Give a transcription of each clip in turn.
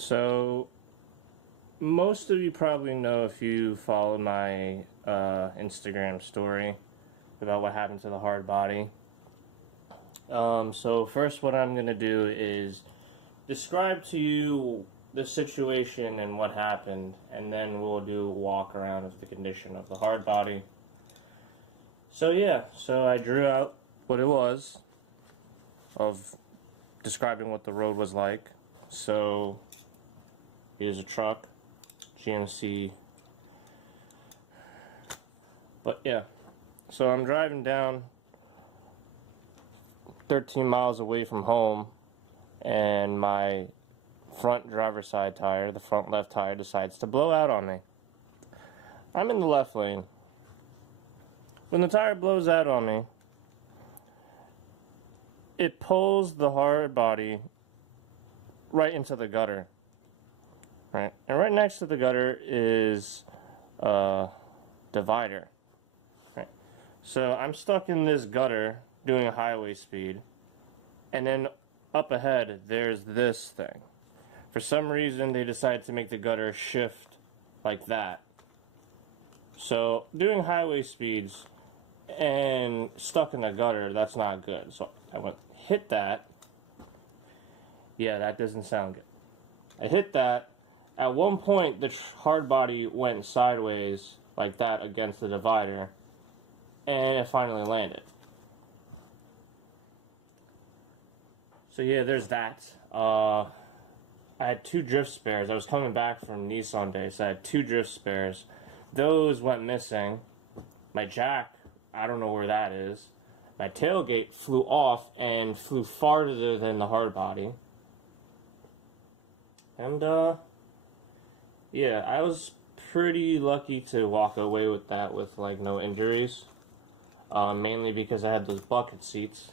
So, most of you probably know if you follow my Instagram story about what happened to the Hardbody. So first what I'm going to do is describe to you the situation and what happened, and then we'll do a walk around of the condition of the Hardbody. So yeah, so I drew out what it was, of describing what the road was like. So here's a truck, GMC. But yeah, so I'm driving down 13 miles away from home, and my front driver's side tire, the front left tire, decides to blow out on me. I'm in the left lane. When the tire blows out on me, it pulls the Hardbody right into the gutter. Right? And right next to the gutter is a divider. Right? So I'm stuck in this gutter doing a highway speed, and then up ahead there's this thing. For some reason they decided to make the gutter shift like that. So doing highway speeds and stuck in the gutter, that's not good. So I went hit that. Yeah, that doesn't sound good. I hit that. At one point the Hardbody went sideways like that against the divider, and it finally landed. So yeah, there's that. I had 2 drift spares. I was coming back from Nissan Day, so I had 2 drift spares. Those went missing. My jack, I don't know where that is. My tailgate flew off and flew farther than the Hardbody. And yeah, I was pretty lucky to walk away with that with like no injuries. Mainly because I had those bucket seats.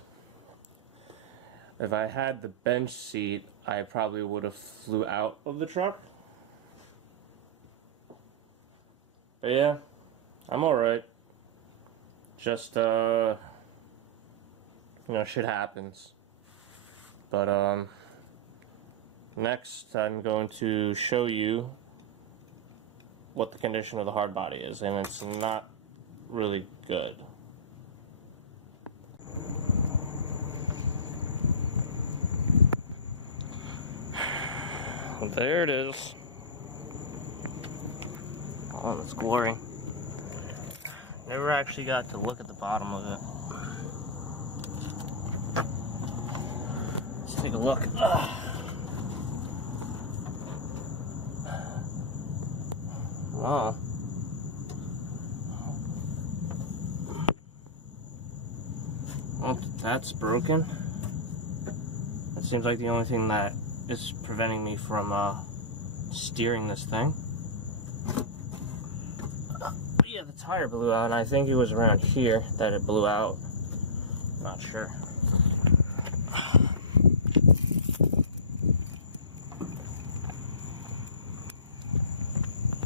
If I had the bench seat, I probably would have flew out of the truck. But yeah, I'm alright. Just, you know, shit happens. But, next I'm going to show you what the condition of the Hardbody is, and it's not really good. There it is. Oh, its glory. Never actually got to look at the bottom of it. Let's take a look. Wow. Well, that's broken. That seems like the only thing that is preventing me from steering this thing. Yeah, the tire blew out, and I think it was around here that it blew out. Not sure.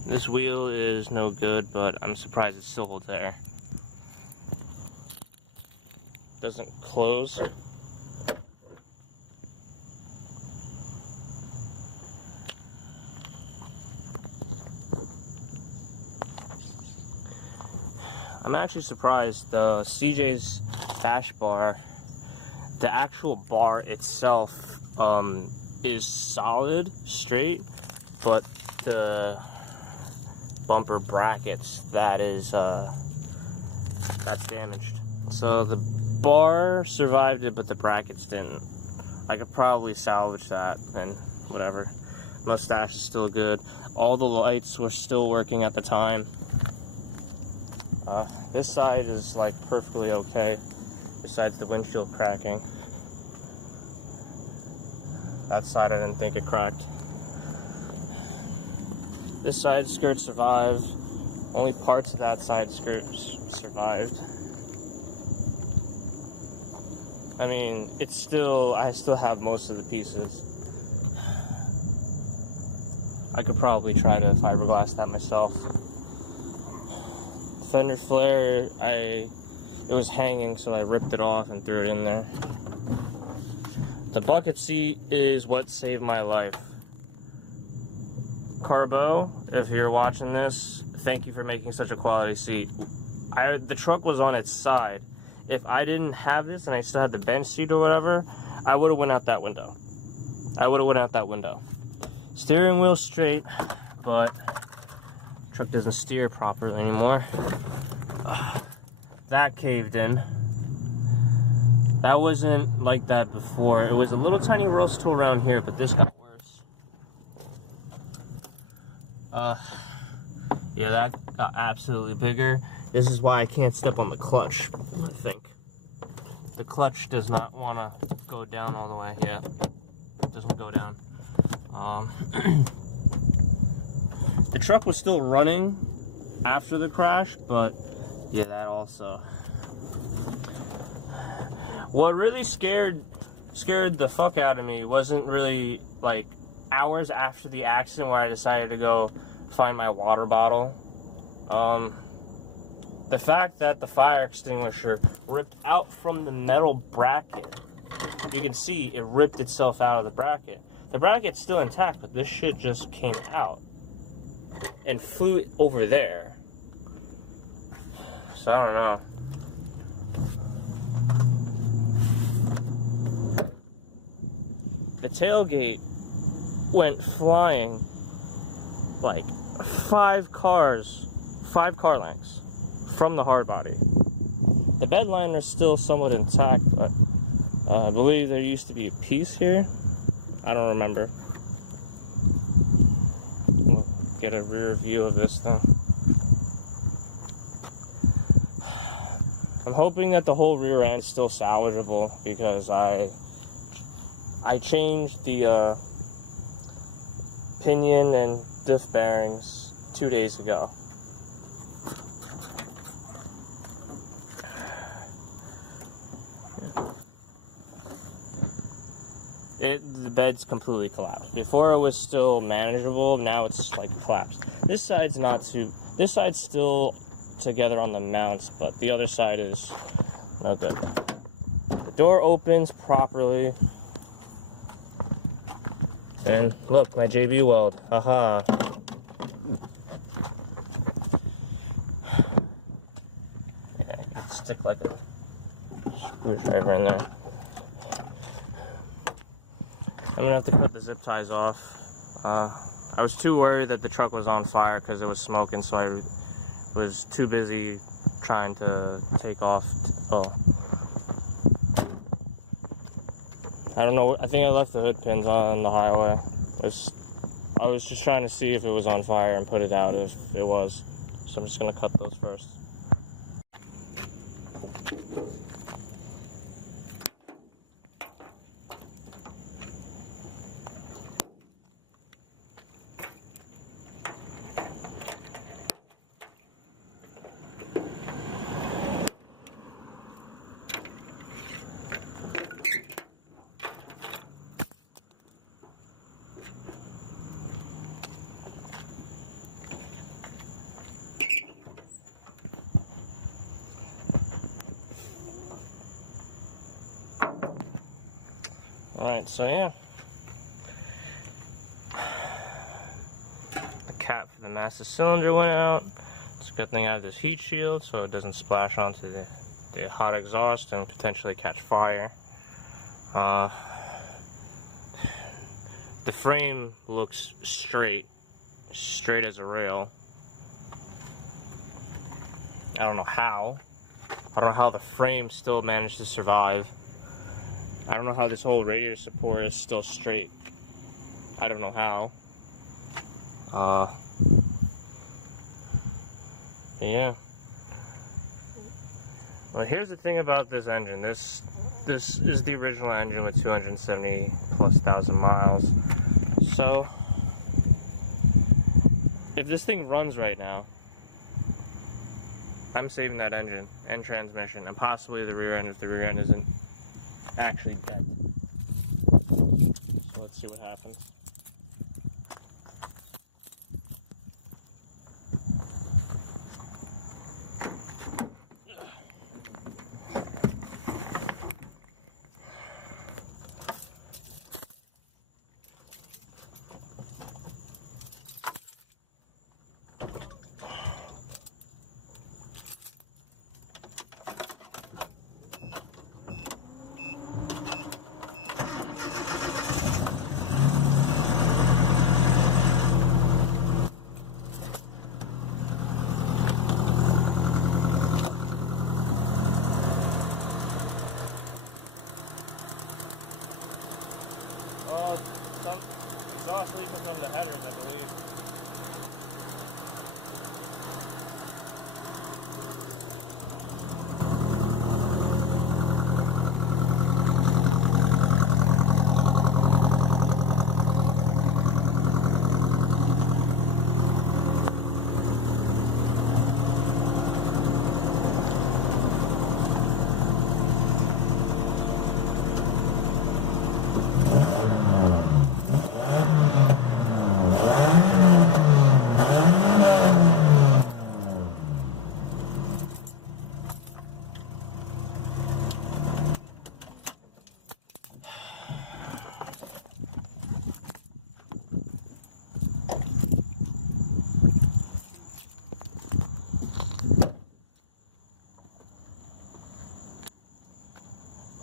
This wheel is no good, but I'm surprised it still holds air. Doesn't close. I'm actually surprised. The CJ's dash bar, the actual bar itself is solid, straight, but the bumper brackets, that's damaged. So the bar survived it, but the brackets didn't. I could probably salvage that and whatever. Mustache is still good. All the lights were still working at the time. This side is like perfectly okay, besides the windshield cracking. That side I didn't think it cracked. This side skirt survived. Only parts of that side skirt survived. I mean, I still have most of the pieces. I could probably try to fiberglass that myself. Fender flare, it was hanging, so I ripped it off and threw it in there. The bucket seat is what saved my life. Carbo, if you're watching this, thank you for making such a quality seat. The truck was on its side. If I didn't have this and I still had the bench seat or whatever, I would have went out that window. Steering wheel straight, but truck doesn't steer properly anymore. That caved in. That wasn't like that before. It was a little tiny roast tool around here, but this got worse. Yeah, that got absolutely bigger. This is why I can't step on the clutch, I think. The clutch does not want to go down all the way. Yeah, it doesn't go down. The truck was still running after the crash, but yeah, that also. What really scared the fuck out of me wasn't really like hours after the accident where I decided to go find my water bottle. The fact that the fire extinguisher ripped out from the metal bracket. You can see it ripped itself out of the bracket. The bracket's still intact, but this shit just came out and flew over there. So I don't know. The tailgate went flying like 5 car lengths from the hardbody. The bed liner's still somewhat intact, but I believe there used to be a piece here. I don't remember. We'll get a rear view of this thing. I'm hoping that the whole rear end is still salvageable because I changed the pinion and diff bearings 2 days ago. The bed's completely collapsed. Before it was still manageable, now it's like collapsed. This side's still together on the mounts, but the other side is no good. The door opens properly. And look, my JB weld. Haha. Yeah, you can stick like a screwdriver in there. I'm gonna have to cut the zip ties off. I was too worried that the truck was on fire because it was smoking, so I was too busy trying to take off. Oh. I don't know, I think I left the hood pins on the highway. I was just trying to see if it was on fire and put it out if it was. So I'm just gonna cut those first. Alright, so yeah. The cap for the master cylinder went out. It's a good thing I have this heat shield so it doesn't splash onto the hot exhaust and potentially catch fire. The frame looks straight as a rail. I don't know how. I don't know how the frame still managed to survive. I don't know how this whole radiator support is still straight. I don't know how. Yeah. Well, here's the thing about this engine. This is the original engine with 270,000+ miles. So, if this thing runs right now, I'm saving that engine and transmission and possibly the rear end if the rear end isn't actually dead. So let's see what happens. some exhaust leaking from the headers, I believe.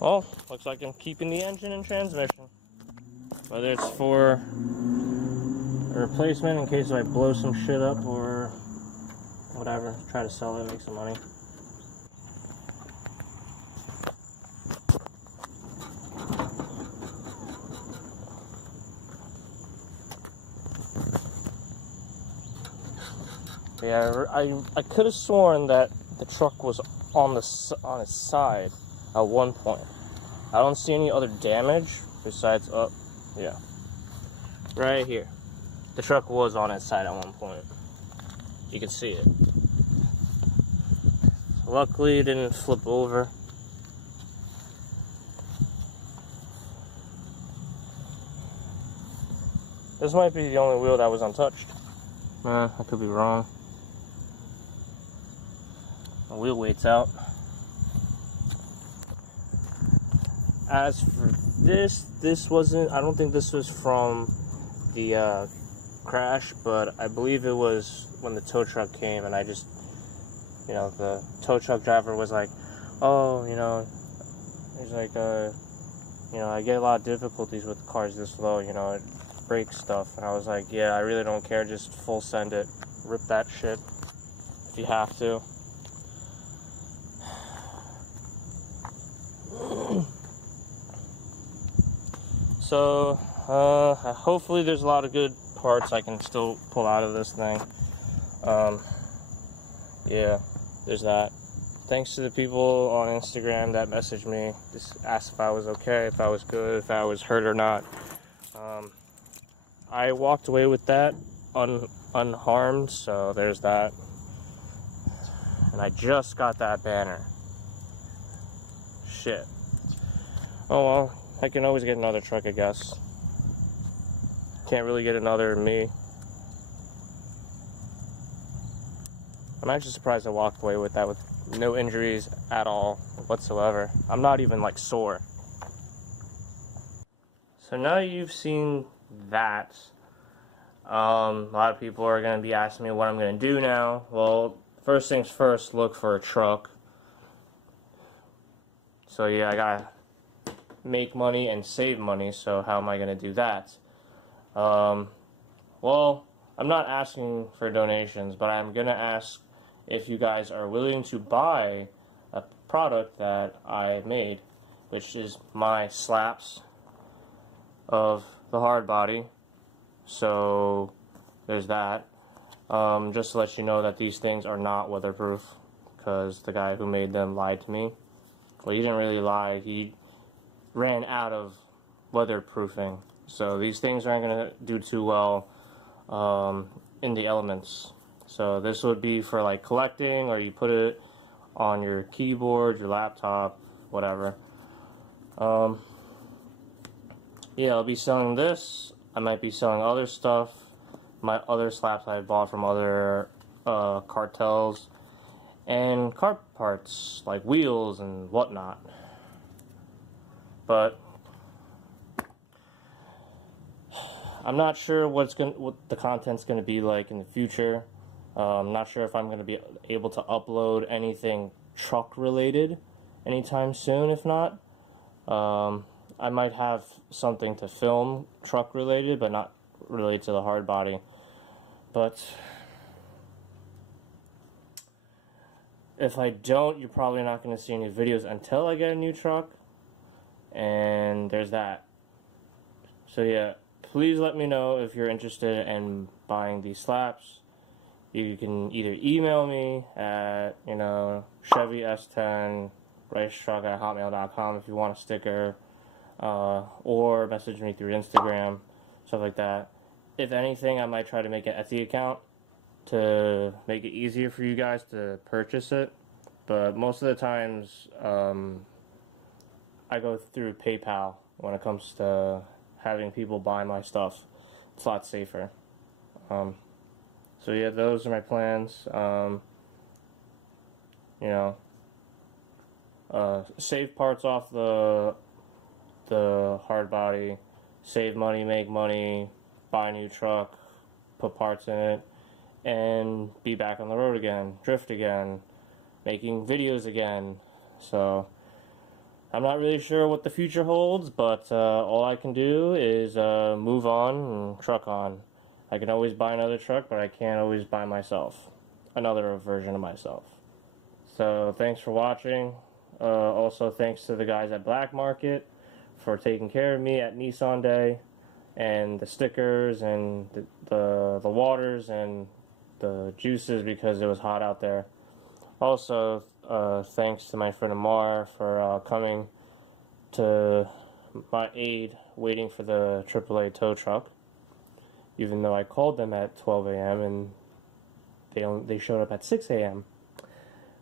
Well, looks like I'm keeping the engine and transmission. Whether it's for a replacement in case I blow some shit up or whatever, try to sell it, make some money. Yeah, I could have sworn that the truck was on its side at one point. I don't see any other damage besides yeah, right here. The truck was on its side at one point. You can see it. Luckily, it didn't flip over. This might be the only wheel that was untouched. I could be wrong. The wheel weight's out. As for this wasn't, I don't think this was from the crash, but I believe it was when the tow truck came, and I just, you know, the tow truck driver was like, oh, you know, he's like, you know, I get a lot of difficulties with cars this low, you know, it breaks stuff, and I was like, yeah, I really don't care, just full send it, rip that shit, if you have to. So, hopefully there's a lot of good parts I can still pull out of this thing. Yeah, there's that. Thanks to the people on Instagram that messaged me, just asked if I was okay, if I was good, if I was hurt or not. I walked away with that unharmed, so there's that. And I just got that banner. Shit. Oh well. I can always get another truck, I guess. Can't really get another me. I'm actually surprised I walked away with that with no injuries at all whatsoever. I'm not even like sore. So now you've seen that. A lot of people are going to be asking me what I'm going to do now. Well, first things first, look for a truck. So yeah, I gotta make money and save money, so how am I going to do that? Well, I'm not asking for donations, but I'm going to ask if you guys are willing to buy a product that I made, which is my slaps of the Hardbody. So there's that. Just to let you know that these things are not weatherproof, because the guy who made them lied to me. Well, he didn't really lie. He ran out of weatherproofing, so these things aren't going to do too well in the elements. So this would be for like collecting, or you put it on your keyboard, your laptop, whatever. Yeah, I'll be selling this. I might be selling other stuff, my other slaps I bought from other cartels, and car parts like wheels and whatnot. But I'm not sure what the content's going to be like in the future. I'm not sure if I'm going to be able to upload anything truck related anytime soon. If not, I might have something to film truck related, but not related to the Hardbody. But if I don't, you're probably not going to see any videos until I get a new truck. And there's that. So yeah, please let me know if you're interested in buying these slaps. You can either email me at, Chevy S10 racestruck@hotmail.com if you want a sticker, or message me through Instagram, stuff like that. If anything, I might try to make an Etsy account to make it easier for you guys to purchase it. But most of the times, I go through PayPal when it comes to having people buy my stuff. It's a lot safer. So yeah, those are my plans. Save parts off the Hardbody, save money, make money, buy a new truck, put parts in it, and be back on the road again, drift again, making videos again. So I'm not really sure what the future holds, but all I can do is move on and truck on. I can always buy another truck, but I can't always buy myself, another version of myself. So thanks for watching. Also thanks to the guys at Black Market for taking care of me at Nissan Day, and the stickers and the waters and the juices because it was hot out there. Also, thanks to my friend Amar for coming to my aid, waiting for the AAA tow truck. Even though I called them at 12 a.m. and they showed up at 6 a.m.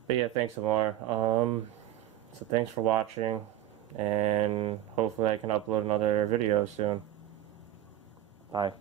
But yeah, thanks Amar. So thanks for watching, and hopefully I can upload another video soon. Bye.